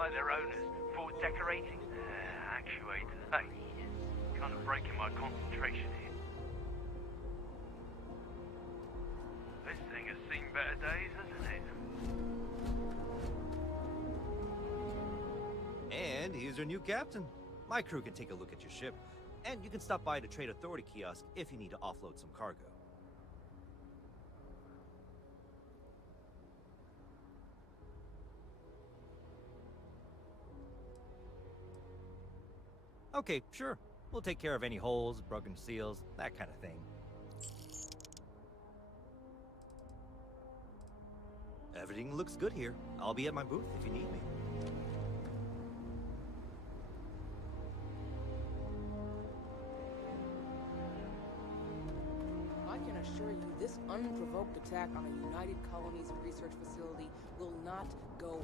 like their owners, Ford decorating. Actuators, hey. Kind of breaking my concentration here. This thing has seen better days, hasn't it? And here's your new captain. My crew can take a look at your ship, and you can stop by the Trade Authority kiosk if you need to offload some cargo. Okay, sure. We'll take care of any holes, broken seals, that kind of thing. Everything looks good here. I'll be at my booth if you need me. I can assure you this unprovoked attack on a United Colonies research facility will not go.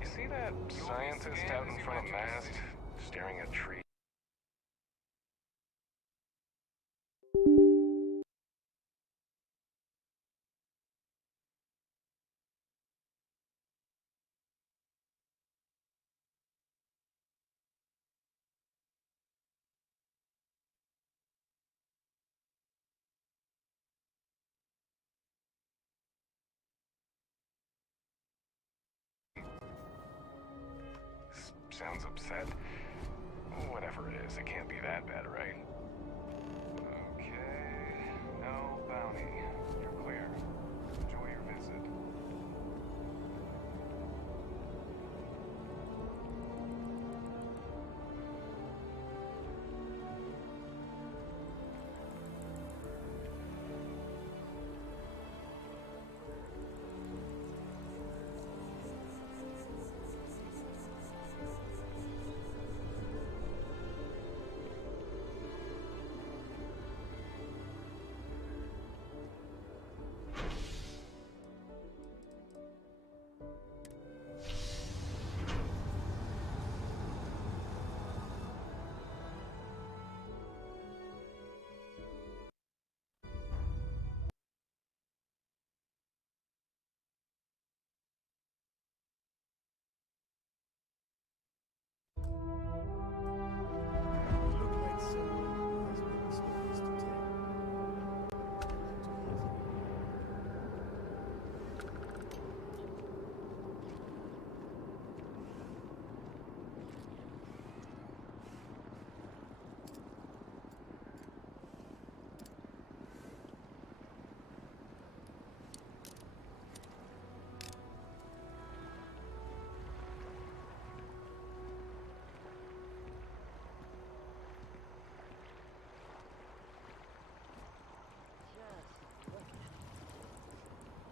You see that scientist out in front of mast, staring at trees? Sounds upset. Whatever it is, it can't be that bad, right? Okay. No bounty. You're clear. Enjoy your visit.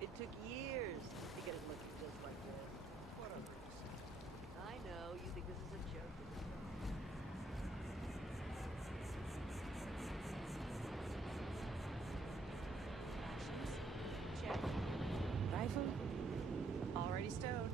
It took years to get it looking just like this. Whatever. I know, you think this is a joke. Check. Rifle? Already stowed.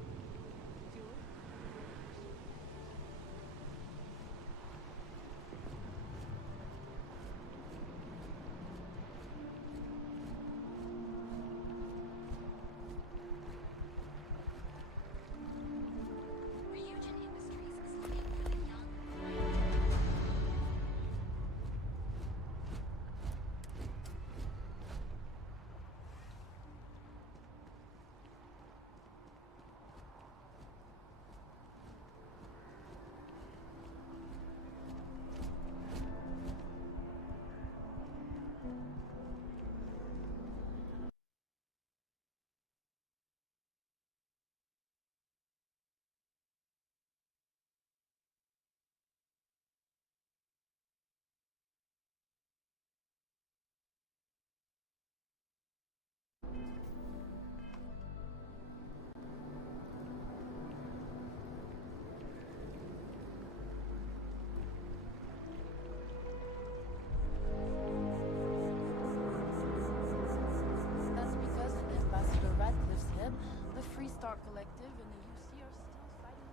Stark Collective and the UC are still fighting.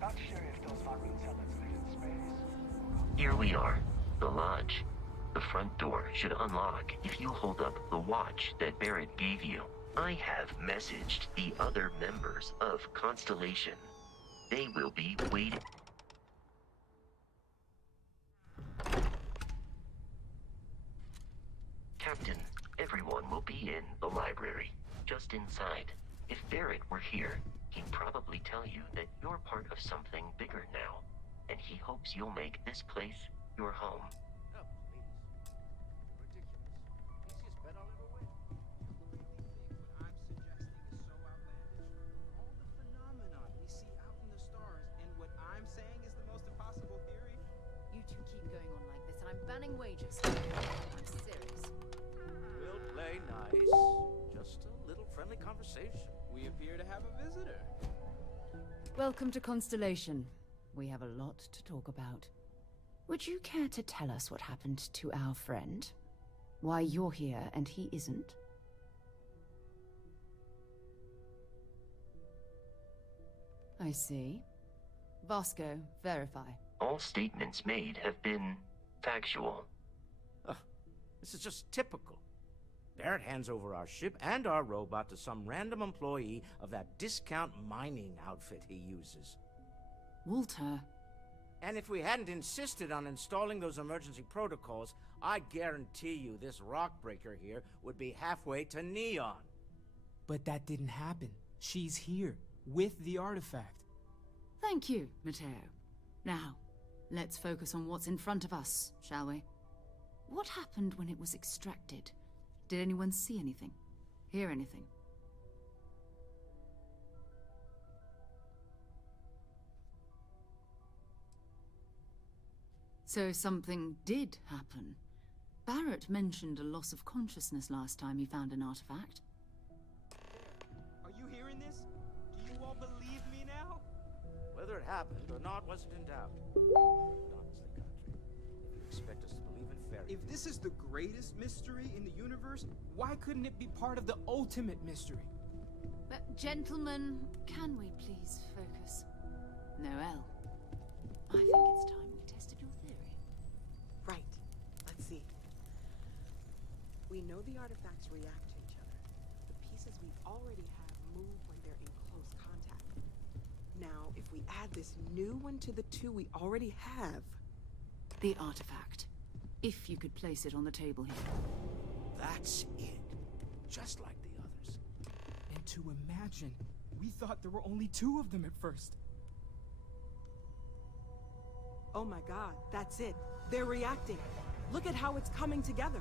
Not sure if those vacuum cellars made in space. Here we are, the lodge. The front door should unlock if you hold up the watch that Barrett gave you. I have messaged the other members of Constellation. They will be waiting. Captain, everyone will be in the library, just inside. If Barrett were here, he'd probably tell you that you're part of something bigger now, and he hopes you'll make this place your home. Oh, please. Ridiculous. Easiest bet I'll ever win. What I'm suggesting is so outlandish. All the phenomenon we see out in the stars, and what I'm saying is the most impossible theory. You two keep going on like this, and I'm banning wagers. I'm serious. We'll play nice. Just a little friendly conversation. We appear to have a visitor. Welcome to Constellation. We have a lot to talk about. Would you care to tell us what happened to our friend? Why you're here and he isn't? I see. Vasco, verify. All statements made have been factual. This is just typical. Barrett hands over our ship and our robot to some random employee of that discount mining outfit he uses. Walter. And if we hadn't insisted on installing those emergency protocols, I guarantee you this rock breaker here would be halfway to Neon. But that didn't happen. She's here, with the artifact. Thank you, Matteo. Now, let's focus on what's in front of us, shall we? What happened when it was extracted? Did anyone see anything? Hear anything? So something did happen. Barrett mentioned a loss of consciousness last time he found an artifact. Are you hearing this? Do you all believe me now? Whether it happened or not wasn't in doubt. Honestly, Country, if you expect us to believe in fairy If this is the greatest mystery in the universe, why couldn't it be part of the ultimate mystery? But gentlemen, can we please focus? Noel, I think it's time we tested your theory. Right. Let's see. We know the artifacts react to each other. The pieces we already have move when they're in close contact. Now, if we add this new one to the two we already have... The artifact. If you could place it on the table here. That's it. Just like the others. And to imagine, we thought there were only two of them at first. Oh my god, that's it. They're reacting. Look at how it's coming together.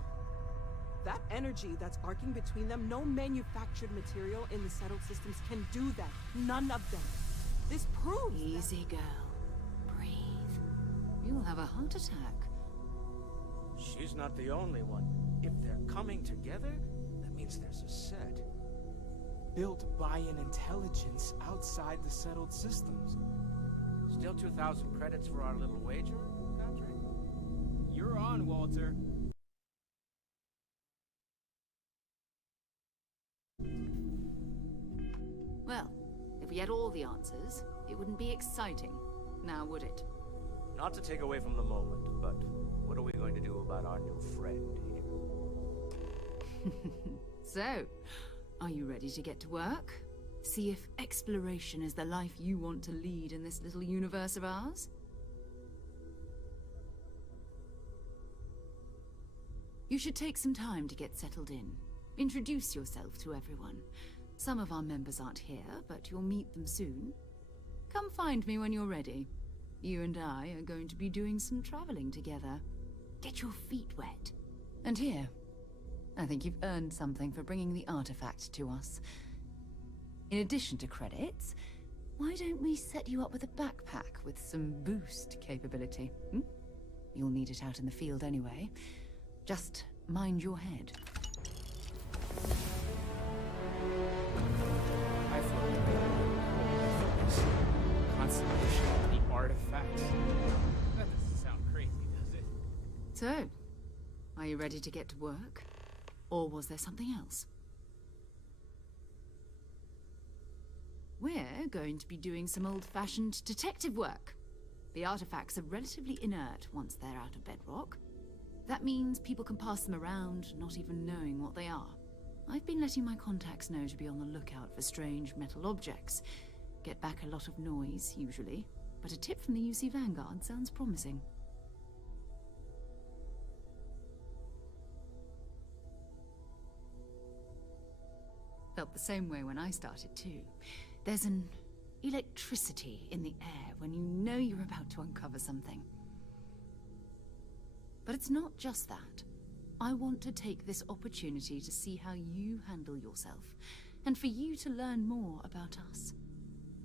That energy that's arcing between them, no manufactured material in the settled systems can do that. None of them. This proves Easy, girl. Breathe. You'll have a heart attack. She's not the only one. If they're coming together, that means there's a set. Built by an intelligence outside the settled systems. Still 2,000 credits for our little wager, Country? You're on, Walter. Well, if we had all the answers, it wouldn't be exciting, now would it? Not to take away from the moment, but what are we going to do about our new friend here? So, are you ready to get to work? See if exploration is the life you want to lead in this little universe of ours? You should take some time to get settled in. Introduce yourself to everyone. Some of our members aren't here, but you'll meet them soon. Come find me when you're ready. You and I are going to be doing some traveling together. Get your feet wet. And here, I think you've earned something for bringing the artifact to us. In addition to credits, why don't we set you up with a backpack with some boost capability? Hmm? You'll need it out in the field anyway. Just mind your head. I feel constellation of the artifacts. That doesn't sound crazy, does it? So, are you ready to get to work? Or was there something else? We're going to be doing some old-fashioned detective work. The artifacts are relatively inert once they're out of bedrock. That means people can pass them around, not even knowing what they are. I've been letting my contacts know to be on the lookout for strange metal objects. Get back a lot of noise, usually, but a tip from the UC Vanguard sounds promising. Felt the same way when I started too. There's an electricity in the air when you know you're about to uncover something. But it's not just that. I want to take this opportunity to see how you handle yourself, and for you to learn more about us.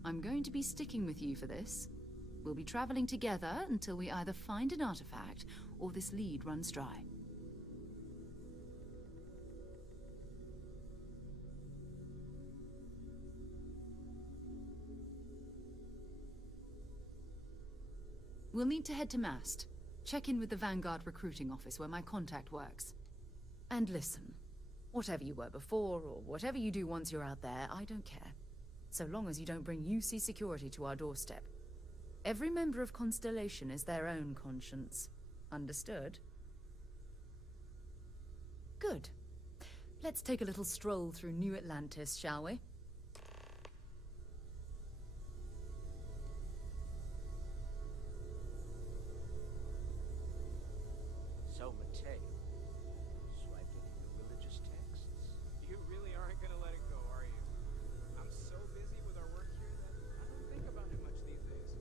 I'm going to be sticking with you for this. We'll be traveling together until we either find an artifact or this lead runs dry. We'll need to head to Mast. Check in with the Vanguard recruiting office where my contact works. And listen, whatever you were before, or whatever you do once you're out there, I don't care. So long as you don't bring UC security to our doorstep. Every member of Constellation is their own conscience. Understood? Good. Let's take a little stroll through New Atlantis, shall we? So, Mateo, swiped any of the religious texts? You really aren't gonna let it go, are you? I'm so busy with our work here that I don't think about it much these days.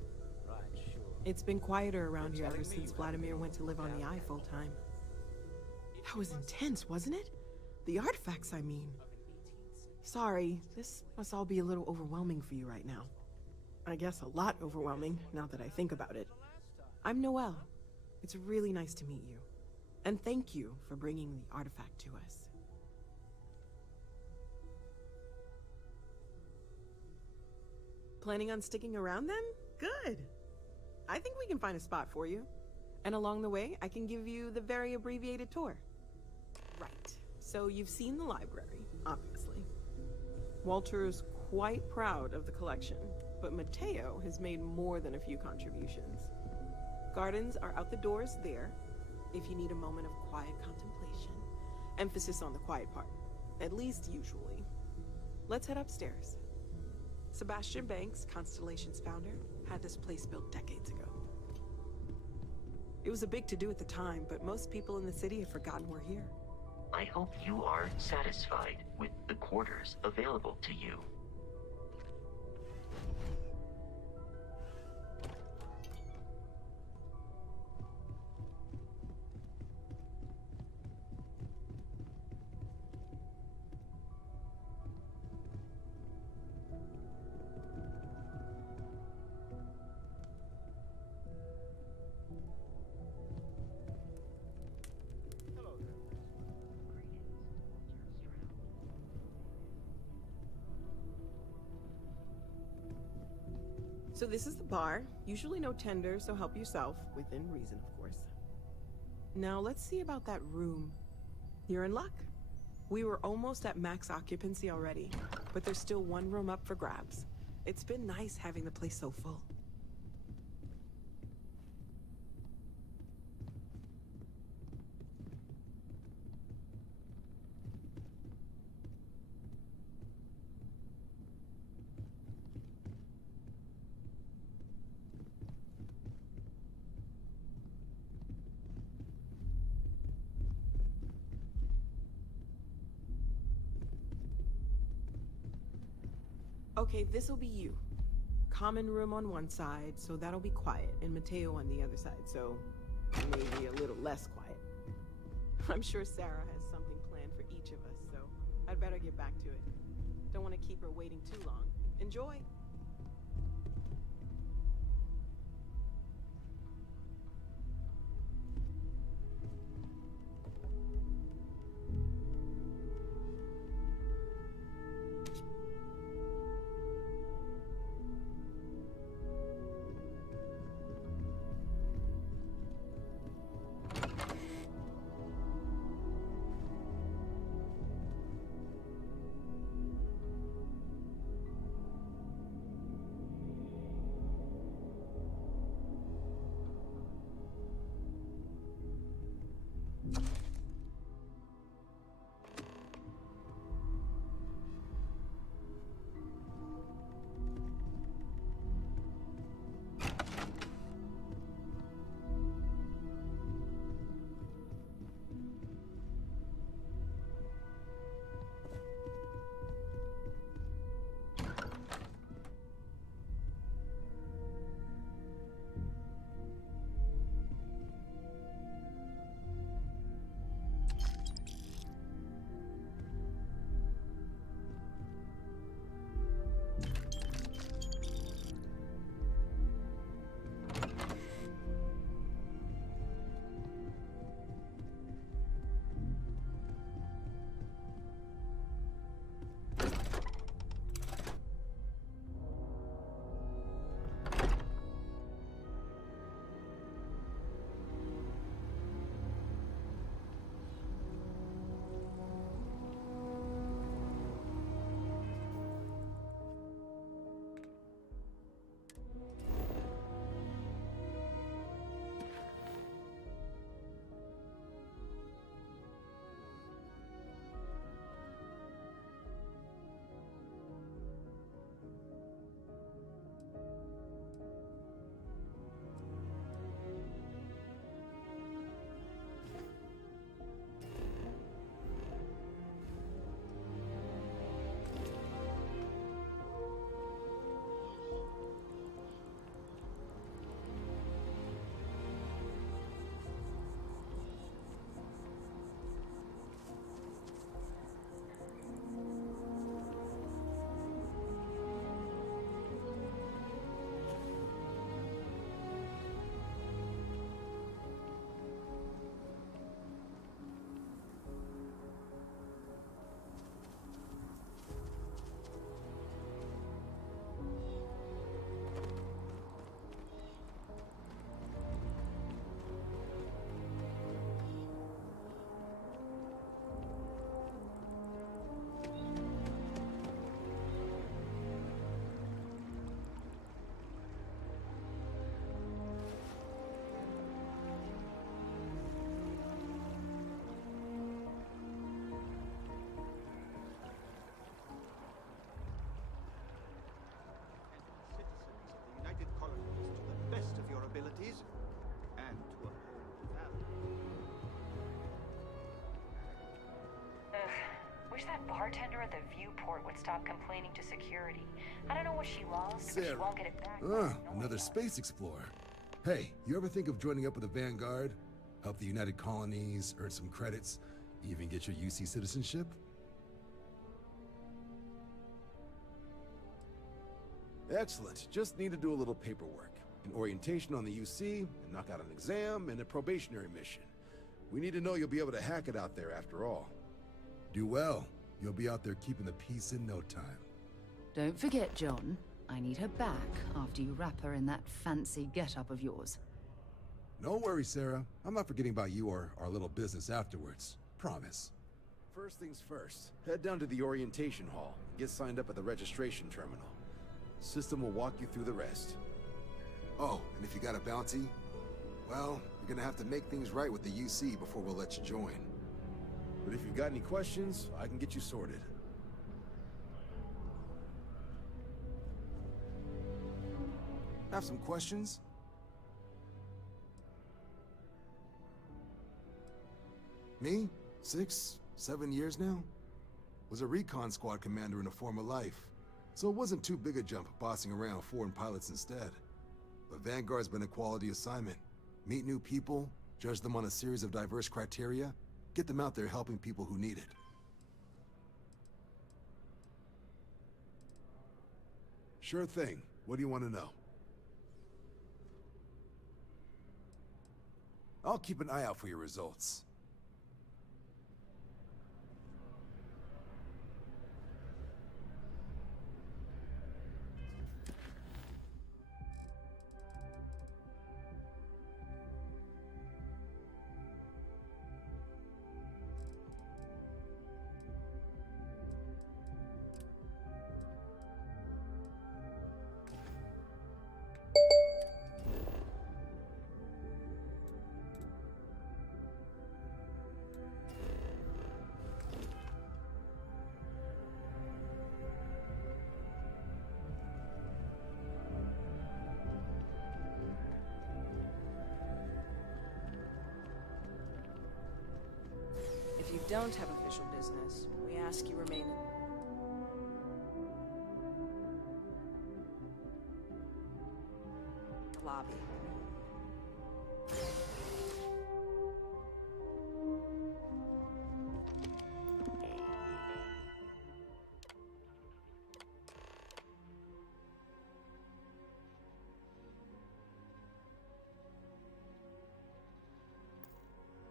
Right, sure. It's been quieter around here You're ever telling me since you haven't Vladimir been went to live on the down Eye yet. full time. That was intense, wasn't it? The artifacts, I mean. Sorry, this must all be a little overwhelming for you right now. I guess a lot overwhelming, now that I think about it. I'm Noelle. It's really nice to meet you. And thank you for bringing the artifact to us. Planning on sticking around then? Good. I think we can find a spot for you. And along the way, I can give you the very abbreviated tour. Right. So you've seen the library, obviously. Walter is quite proud of the collection, but Mateo has made more than a few contributions. Gardens are out the doors there, if you need a moment of quiet contemplation. Emphasis on the quiet part, at least usually. Let's head upstairs. Sebastian Banks, Constellation's founder, had this place built decades ago. It was a big to-do at the time, but most people in the city have forgotten we're here. I hope you are satisfied with the quarters available to you. So this is the bar. Usually no tender, so help yourself, within reason, of course. Now let's see about that room. You're in luck. We were almost at max occupancy already, but there's still one room up for grabs. It's been nice having the place so full. Okay, this'll be you. common room on one side, so that'll be quiet, and Mateo on the other side, so maybe a little less quiet. I'm sure Sarah has something planned for each of us, so I'd better get back to it. Don't want to keep her waiting too long. Enjoy! abilities and to uphold value. Wish that bartender at the viewport would stop complaining to security. I don't know what she lost, but she Sarah. won't get it back. Another space explorer. Hey, you ever think of joining up with the Vanguard? Help the United Colonies, earn some credits, even get your UC citizenship? Excellent. Just need to do a little paperwork. An orientation on the UC, and knock out an exam, and a probationary mission. We need to know you'll be able to hack it out there after all. Do well. You'll be out there keeping the peace in no time. Don't forget, John. I need her back after you wrap her in that fancy get-up of yours. No worries, Sarah. I'm not forgetting about you or our little business afterwards. Promise. First things first, head down to the orientation hall. Get signed up at the registration terminal. System will walk you through the rest. Oh, and if you got a bounty, well, you're gonna have to make things right with the UC before we'll let you join. But if you've got any questions, I can get you sorted. Have some questions? Me? 6, 7 years now? Was a recon squad commander in a former life. So it wasn't too big a jump bossing around foreign pilots instead. But Vanguard's been a quality assignment. Meet new people, judge them on a series of diverse criteria, get them out there helping people who need it. Sure thing. What do you want to know? I'll keep an eye out for your results. If you don't have official business, we ask you remain in the lobby.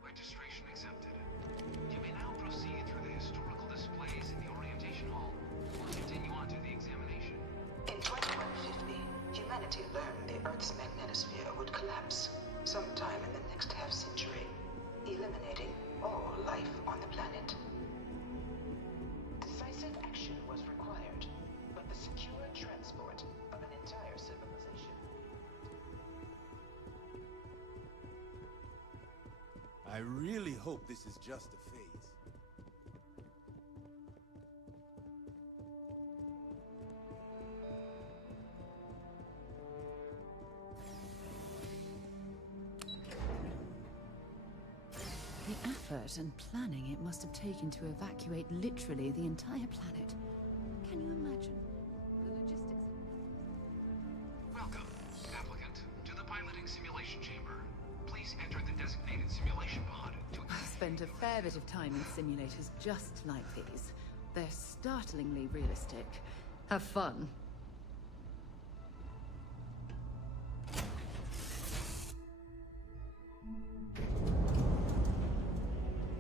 Registration accepted. You may now proceed through the historical displays in the orientation hall, or continue on to the examination. In 2150, humanity learned the Earth's magnetosphere would collapse sometime in the next half-century, eliminating all life on the planet. Decisive action was required, but the secure transport of an entire civilization. I really hope this is just a phase. The effort and planning it must have taken to evacuate literally the entire planet. Can you imagine? The logistics. Welcome, applicant, to the piloting simulation chamber. Please enter the designated simulation pod to... I've spent a fair bit of time in simulators just like these. They're startlingly realistic. Have fun.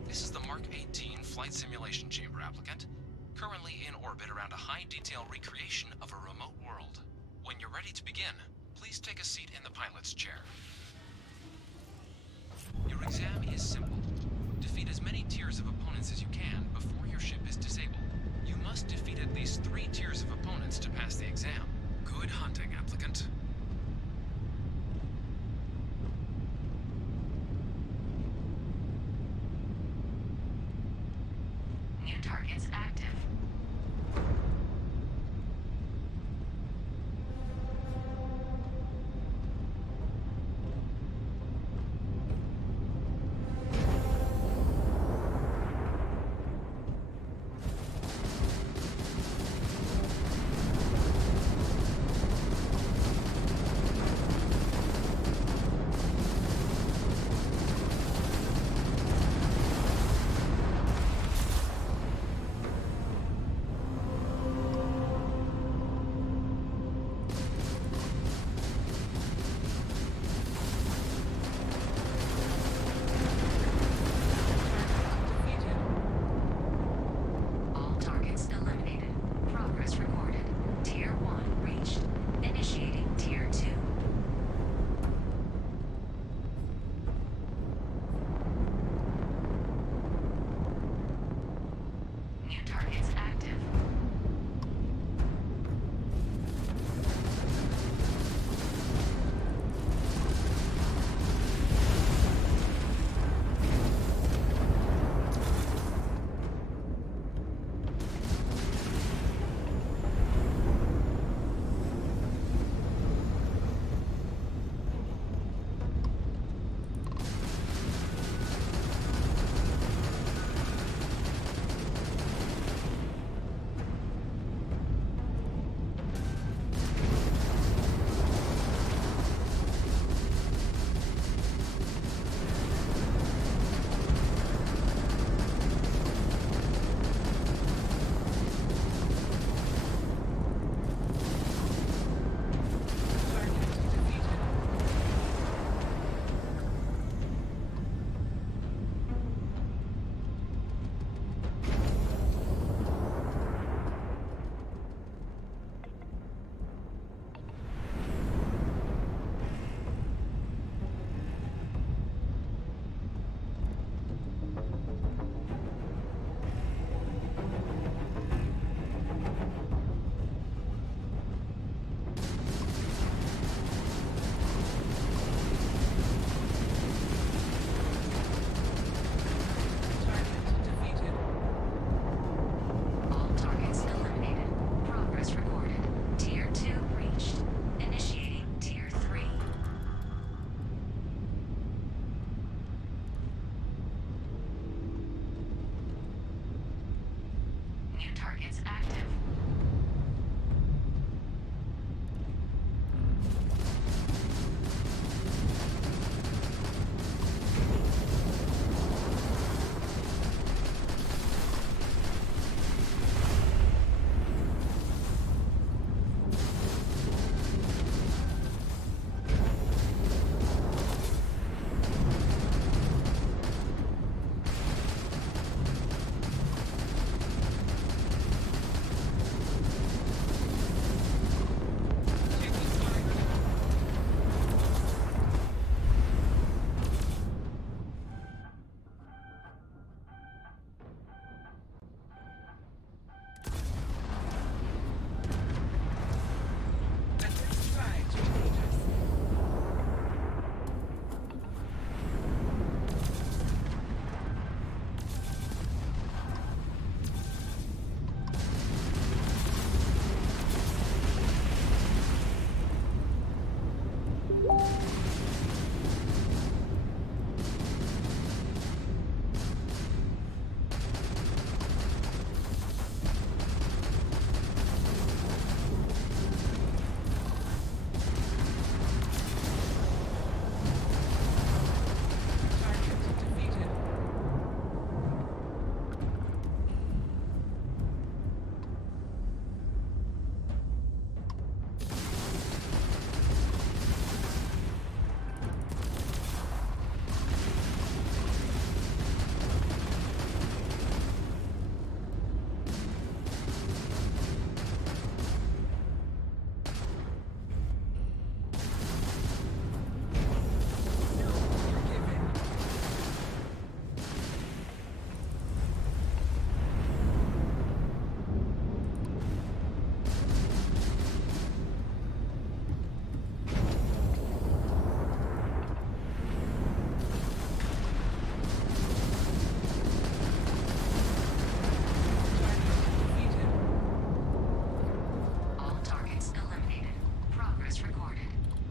This is the Mark 18 flight simulation chamber, applicant. Currently in orbit around a high-detail recreation of a remote world. When you're ready to begin, please take a seat in the pilot's chair. Your exam is simple. Defeat as many tiers of opponents as you can before your ship is disabled. You must defeat at least 3 tiers of opponents to pass the exam. Good hunting, applicant. New targets active.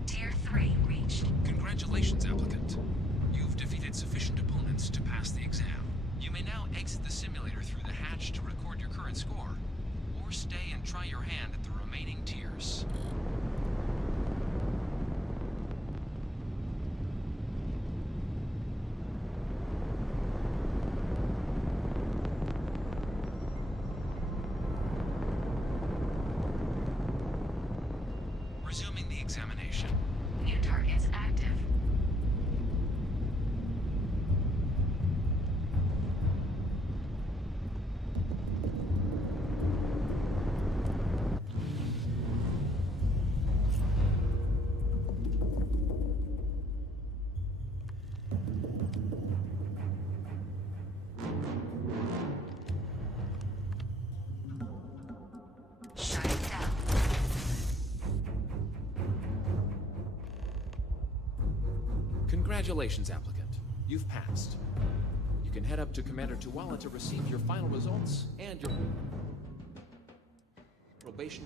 Tier 3 reached. Congratulations, applicant. You've defeated sufficient opponents to pass the exam. You may now exit the simulator through the hatch to record your current score, or stay and try your hand at the remaining tiers. Resuming the examination. New targets active. Shutting down. Congratulations, applicant. You've passed. You can head up to Commander Tuwala to receive your final results and your probation